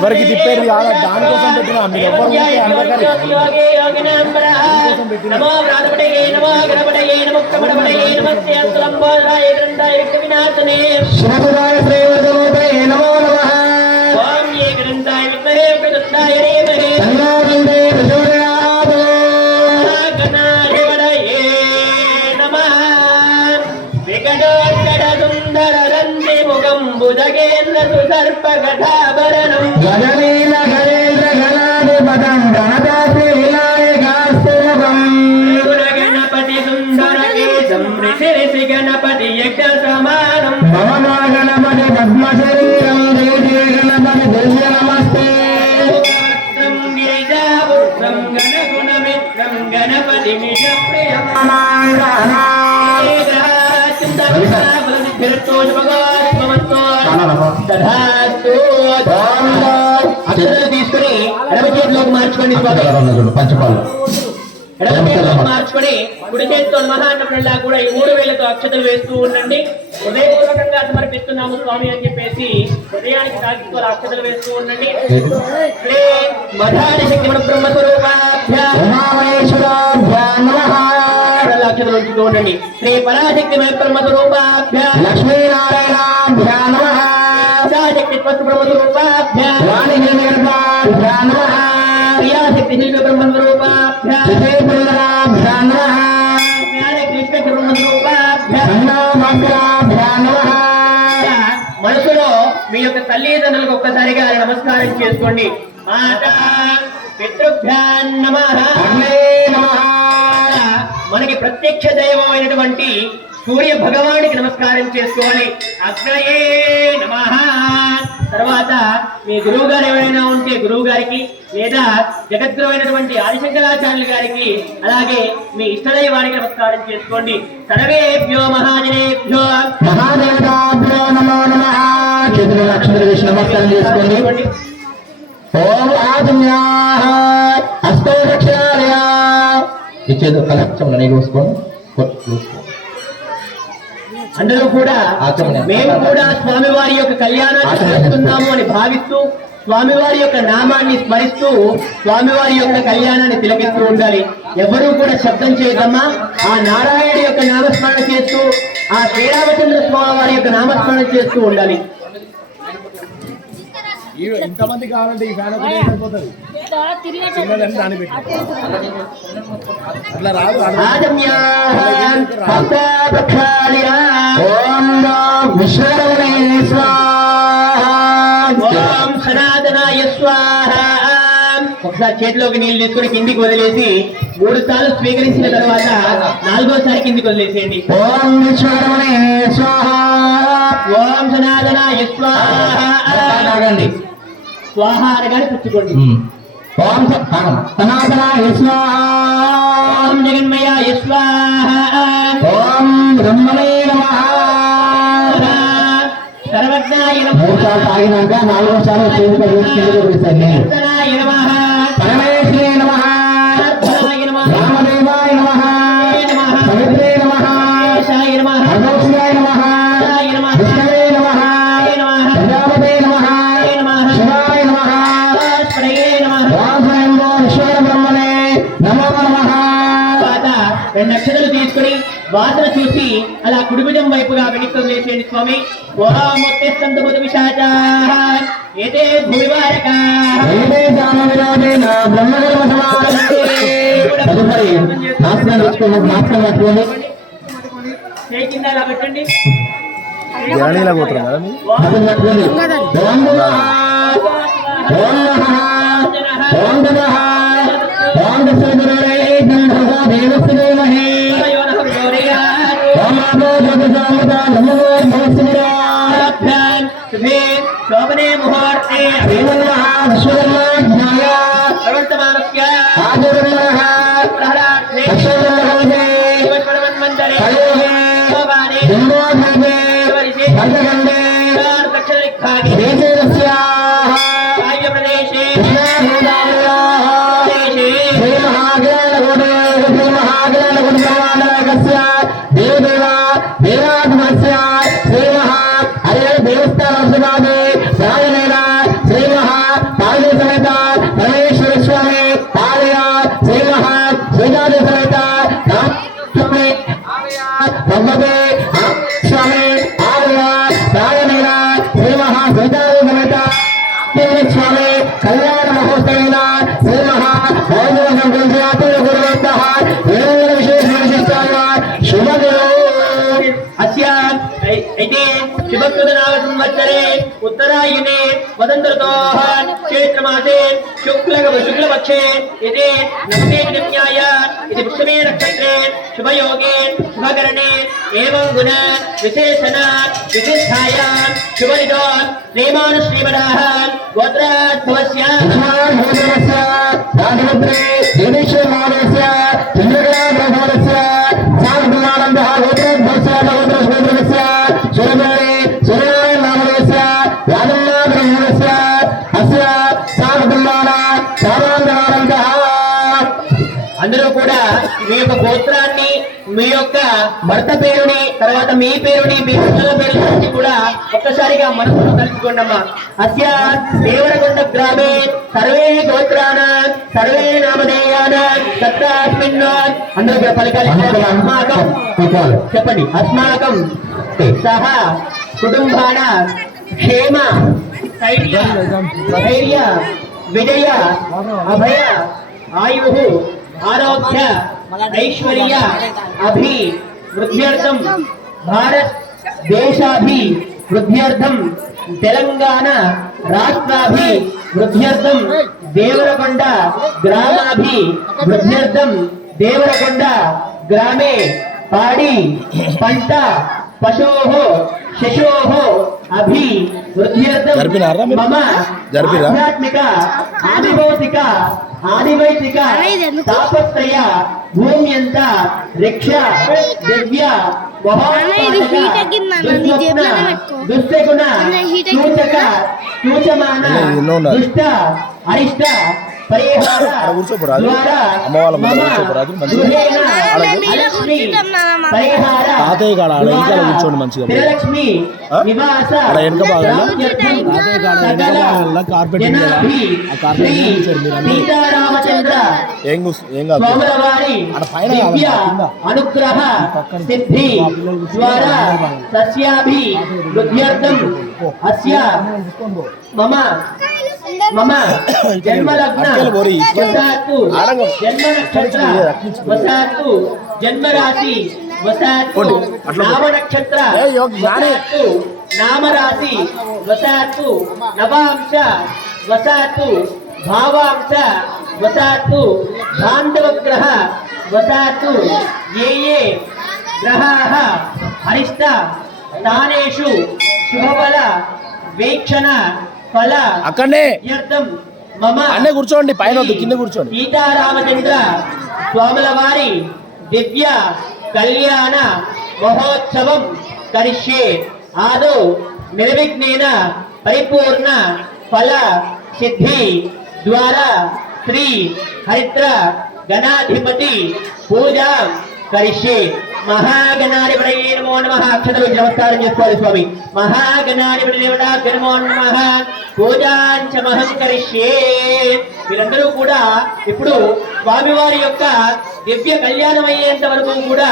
ఎవరికి తిప్పేది కాదు, దానికోసం పెట్టినా మీరు ఎవరు సుదర్పగఠాభరణం గణనీల గణేంద్ర గణాధిపతం గణపతి వినాయకాస్తుముఖం గణపతి సుందరకేశం ఋషి గణపతి యజ్ఞ సమానం భవనా గణపతి పద్మశరీరం జయ జయ గణపతి దివ్య నమస్తే గిరిజాపుత్రం గణగుణమిత్రం గణపతి నిషప్రియం అక్షరాలు తీసుకుని ఎడమ చేతిలోకి మార్చుకోండి పంచపాలు ఎడమ చేతిలోకి మార్చుకొని కుడి చేతితో మహాన్నప్పుడల్లా కూడా ఈ 3 వేలతో అక్షతలు వేస్తూ ఉండండి. హృదయపూర్వకంగా సమర్పిస్తున్నాము స్వామి అని చెప్పేసి హృదయానికి తాకితో అక్షతలు వేస్తూ ఉండండి. అక్షతలు ఉంచుతూ ఉండండి. శ్రీ పరాశక్తి బ్రహ్మస్వరూపాభ్యా లక్ష్మీనారాయణాభ్యా నమః శక్తి బ్రహ్మస్వరూపాభ్యా క్రియాశక్తి శిల్ప బ్రహ్మస్వరూపాభ్యా మనసులో మీ యొక్క తల్లిదండ్రులకు ఒక్కసారిగా నమస్కారం చేసుకోండి. పితృభ్యాన్ నమః. మనకి ప్రత్యక్ష దైవమైనటువంటి సూర్య భగవానికి నమస్కారం చేసుకోవాలి. అగ్నయే నమః. తర్వాత మీ గురువు గారు ఎవరైనా ఉంటే గురువు గారికి, లేదా జగద్గురువైనటువంటి ఆదిశంకరాచార్యుల గారికి, అలాగే మీ ఇష్టదైవానికి నమస్కారం చేసుకోండి. సర్వేభ్యో మహాజనేభ్యో మహాదేవతాభ్యో నమో నమః. చేతులు అక్షతలు వేసి నమస్కారం చేసుకోండి. ఓం ఆదిన్యాః హస్తో దక్షిణాలయ. ఈ చేతులు కలక్షం నీకు చూసుకోండి. అందరూ కూడా మేము కూడా స్వామివారి యొక్క కళ్యాణాన్ని చేస్తున్నాము అని భావిస్తూ స్వామివారి యొక్క నామాన్ని స్మరిస్తూ స్వామివారి యొక్క కళ్యాణాన్ని తిలకిస్తూ ఉండాలి. ఎవరూ కూడా శబ్దం చేయదమ్మా. ఆ నారాయణ యొక్క నామస్మరణ చేస్తూ ఆ శ్రీరామచంద్ర స్వామి వారి యొక్క నామస్మరణ చేస్తూ ఉండాలి. ఇంతమంది కావాలంటే ఈ ఫ్యాన్ సరిపోతుంది. అట్లా రాదు. సనాతనాయ స్వాహ. ఒకసారి చేతిలోకి నీళ్లు తీసుకుని కిందికి వదిలేసి 3 సార్లు స్వీకరించిన తర్వాత 4వసారి కిందికి వదిలేసేయండి. ఓం విశ్వరమణే స్వాహ. ఓం సనాతనాయ స్వాహ. స్వాహ అనగానే పుచ్చుకోండి. ఓం సనాతనాయ స్వాహ. ఓం జగన్మయాయ స్వాహ. ఓం బ్రహ్మణే నమః. సర్వజ్ఞాయ నమః. 3 సార్లు తాగినాక 4వసారి సర్వజ్ఞాయ నమః. పరమేశ్వరే నమః. రామదేవాయ నమః. సవిత్రే నమః. అగౌస్యాయ నమః. విష్ణవే నమః. ప్రజాపతే నమః. శివాయ నమః. రామస్వయంభో విశ్వర బ్రహ్మణే నమో నమః. 2 అక్షరాలు తీసుకుని వాసన చూసి అలా కుడిభుజం వైపుగా వెనక్కి వేసేయండి స్వామి. ఏతే భూమివారకాః. కింద అలా పెట్టండి. జరణీలా పోతున్నాం కదా మీరు. శోభనే ముహూర్తే స్వామి కళ్యాణ మహోత్సవేన శ్రీమహ వైభవం గురుజాతుల గురువంతః ఏడు విశేష విశిష్టాయ శుభదినో అస్య అయితే శుభకృతనామ సంవత్సరే ఉత్తరాయణే వదంతృతోః చైత్రమాసే శుక్లపక్షే ఇది నవమే దివ్యాయ ఇది పుష్యమే నక్షత్రే శుభయోగే శుభకరణే ఏవం గుణ విశేషణ విశిష్టాయ శుభనిదో శ్రీమాన్ శ్రీమదాః గోత్రాద్భవస్య భూషణస్య రాజపుత్రే దేవేశ్వరనామస్య చంద్రకళా బ్రహ్మణస్య సాధునానందః గోత్రోద్భవస్య గోత్రస్య సురమణి సురనారాయణ నామస్య యాదమ్మ బ్రహ్మణస్య అస్య సాధునాన సారాంగనానందః. అందరూ కూడా మీ యొక్క గోత్రాన్ని మీ యొక్క భర్త పేరుని తర్వాత మీ పేరుని మీ పిల్లల పేరుని కూడా ఒక్కసారిగా మనసులో తలుచుకోండమ్మా. అస్య దేవరకొండ గ్రామే సర్వే గోత్రాన సర్వే నామధేయాన తత్రాస్మిన్ అందరూ కూడా పలకాలి. అస్మాకం చెప్పండి. అస్మాకం సహ కుటుంబాన క్షేమ స్థైర్య ధైర్య విజయ అభయ ఆయు ఆరోగ్య ఐశ్వర్య అభి వృద్ధ్యర్థం భారత్ దేశాభి వృద్ధ్యర్థం తెలంగాణ రాష్ట్రాభి వృద్ధ్యర్థం దేవరకొండ గ్రామాభి వృద్ధ్యర్థం దేవరకొండ గ్రామే పాడి పంట పశోః శశోః అభి వృద్ధ్యర్థం మమ ఆధ్యాత్మిక ఆదిభౌతిక ఆదివైదిక తాపత్రయ భూమ్యంత రక్ష దివ్య దుస్సగుణ సూచక సూచమాన దుష్ట అరిష్ట పరిహార ద్వారా తాతయ్య కాడ కూర్చోండి మంచిగా శ్రీలక్ష్మి నివాస సీతారామచంద్ర స్వామివారి దివ్య అనుగ్రహ సిద్ధి ద్వారా సస్యాభి వృద్ధ్యర్థం అస్య మమ మమ జన్మలగ్న వసాత్తు జన్మ నక్షత్ర వసాత్తు జన్మరాశి వసాత్తు నామ నక్షత్ర వసాత్తు నామరాశి వసాత్తు నవాంశ వసాత్తు భావాంశ వసాత్తు బాంధవగ్రహ వసాత్తు ఏ గ్రహాః అరిష్ట స్థానేషు శుభఫల వీక్షణ ఫల అక్కడనే మమ అన్నే కూర్చోండి, పైన వద్దు, కింద కూర్చోండి. సీతారామచంద్ర స్వాముల వారి దివ్య కళ్యాణ మహోత్సవం కరిష్యే ఆదౌ నిర్విఘ్నేన పరిపూర్ణ ఫల సిద్ధి ద్వారా శ్రీ హరిద్ర గణాధిపతి పూజా కరిష్యే. మహాగణాధిపతయే నమో నమః. అక్షతలు నమస్కారం చేసుకోవాలి స్వామి. మహాగణాధిపతి దేవతాభ్యో నమో నమః. పూజాంచమహం కరిష్యే. మీరందరూ కూడా ఇప్పుడు స్వామివారి యొక్క దివ్య కళ్యాణం అయ్యేంత వరకు కూడా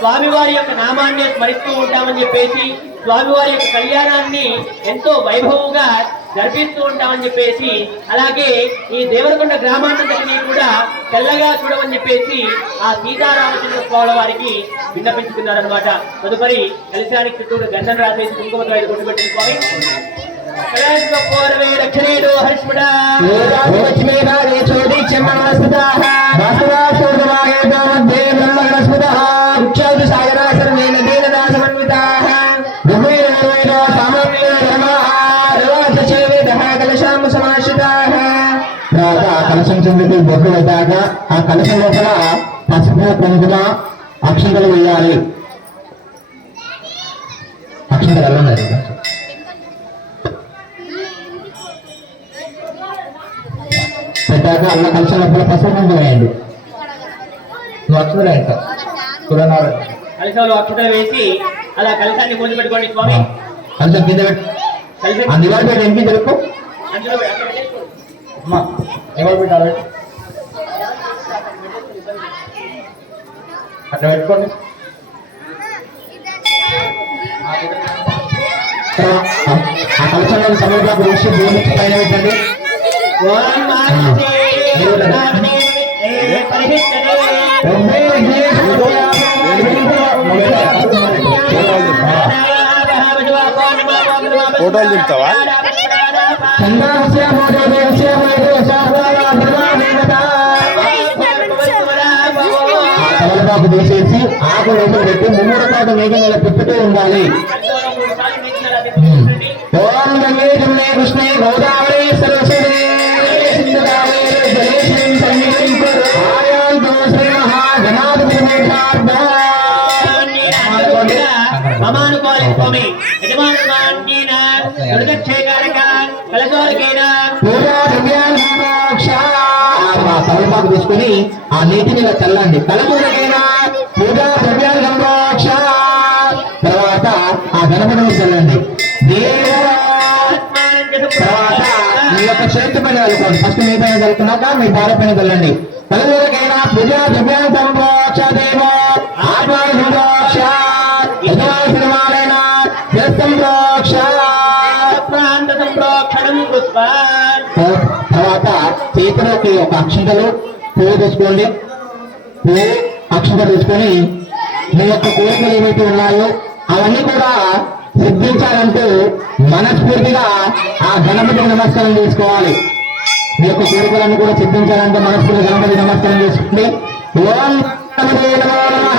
స్వామివారి యొక్క నామాన్ని స్మరిస్తూ ఉంటామని చెప్పేసి, స్వామివారి యొక్క కళ్యాణాన్ని ఎంతో వైభవంగా జరిపిస్తూ ఉంటామని చెప్పేసి, అలాగే ఈ దేవరకొండ గ్రామాంతటిని కూడా తెల్లగా చూడమని చెప్పేసి ఆ సీతారామచంద్ర స్వామి వారికి విన్నపించుకున్నారనమాట. తదుపరి కలశానికి చుట్టూ గంధం రాసేసి కుంకుమతో ఐదు కొట్టు పెట్టిన స్వామి పూర్వే దక్షిణేడు హరిష్ముడా కలశం చెందుకు బొట్లు పెట్టాక ఆ కలశం లోపల పసుపు కుంకుమ అక్షంతలు వేయాలి. అక్షంతలు ఎలా ఉన్నాయి పెట్టాక అల్ల కలశం లోపల పసుపు కుంకుమ వేయండి. నువ్వు అక్షంతలు వేయండి సూర్యనారాయణ కలశంలో అక్షతలు వేసి అలా కలశాన్ని ముందు పెట్టుకోండి స్వామి. కలశం కింద పెట్టు. ఆ దివాళి పెట్టి ఎంకి తెలుపు అమ్మా ఎవరు పెట్టాలి అట్లా పెట్టుకోండి. ఆ కలశంలో సమయంలో ఋషి భూమి పైన పెట్టండి. ఓం మానసే ప్రధానే పరిహిష్టనే ఫోటోలు దింపుతావా? తమలపాకు తీసేసి ఆకు లోపల పెట్టి 3 పాటు మేఘంగా పెట్టుతూ ఉండాలి. ఓం గంగే జమునే కృష్ణే గోదావరి సరస్వతి సింధు కావేరి జలేస్మిన్ సన్నిధిం కురు ఆయాంతో శ్రీ మహాగణాధిపతి మమానుకోలి స్వామి యజమానుమాన్యేన దుర్గక్షేకారక కలశోరకేన పూజా ద్రవ్యాన్ని మోక్ష. తమలపాకు తీసుకుని ఆ నీటిని ఇలా చల్లండి. కలశోరకేన పూజా ద్రవ్యాన్ని మోక్ష. తర్వాత ఆ గణపతిని చల్లండి. తర్వాత మీ యొక్క చేతి పైన చల్లుకోండి. ఫస్ట్ మీ పైన చల్లుకున్నాక మీ భార్య పైన చల్లండి. కలశోరకేన పూజా ద్రవ్యాన్ని సంప్రోక్ష దేవ ఆత్మాని సంప్రోక్ష యజమాని సినిమాలైన సంప్రోక్ష. తర్వాత చేతిలోకి ఒక అక్షంతలు పువ్వు తీసుకోండి. పువ్వు అక్షంతలు తీసుకొని మీ యొక్క కోరికలు ఏవైతే ఉన్నాయో అవన్నీ కూడా సిద్ధించాలంటూ మనస్ఫూర్తిగా ఆ గణపతికి నమస్కారం చేసుకోవాలి. మీ యొక్క కోరికలన్నీ కూడా సిద్ధించాలంటే మనస్ఫూర్తిగా గణపతి నమస్కారం చేసుకోండి. ఓం గణపతే నమో నమః.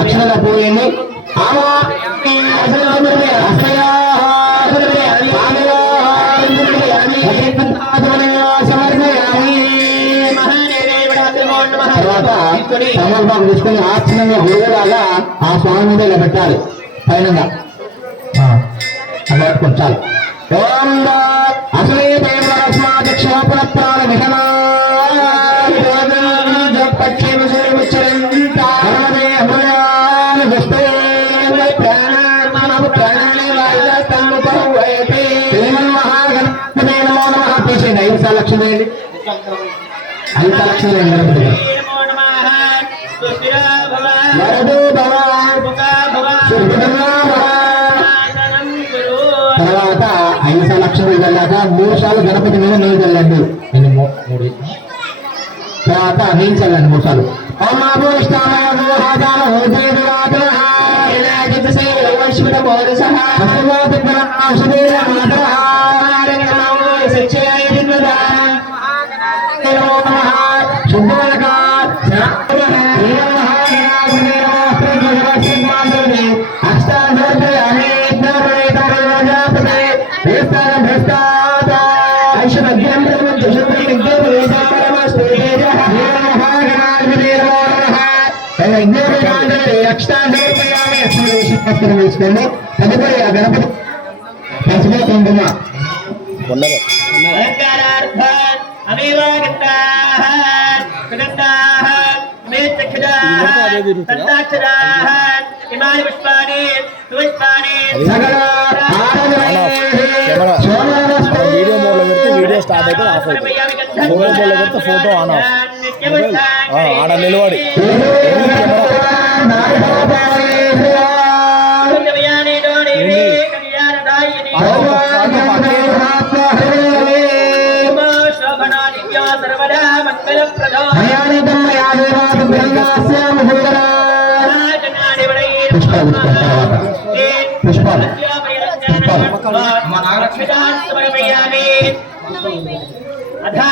అక్షర పోయింది. తర్వాత తమలపాకు తీసుకొని ఆశ్చర్యంగా హోదాగా ఆ స్వామి మీద ఇలా పెట్టాలి. పైన అలా పెట్టుకోండి చాలు. ఓం అసలే క్షోపణ ప్రాణ విహనా తీసేయండి. 5 లక్షలు వేయండి. 5 లక్షలు వేయండి. తర్వాత 5 లక్షలు వెళ్ళాక 3 సార్లు గణపతి మీద నీళ్ళు చల్లండి. తర్వాత నీళ్ళు చల్లండి 3 సార్లు. తీసుకోండి. తదుపరి ఆ గణపతి పసుపు కుంకుమ వీడియో మోడ్ లో పెడితే వీడియో స్టార్ట్ అయితే ఆఫ్ అవుతుంది. ఫోటో మోడ్ లో పెడితే ఫోటో ఆన్ ఆఫ్. ఆడ నిలబడి పుష్పాలు పుష్పాలు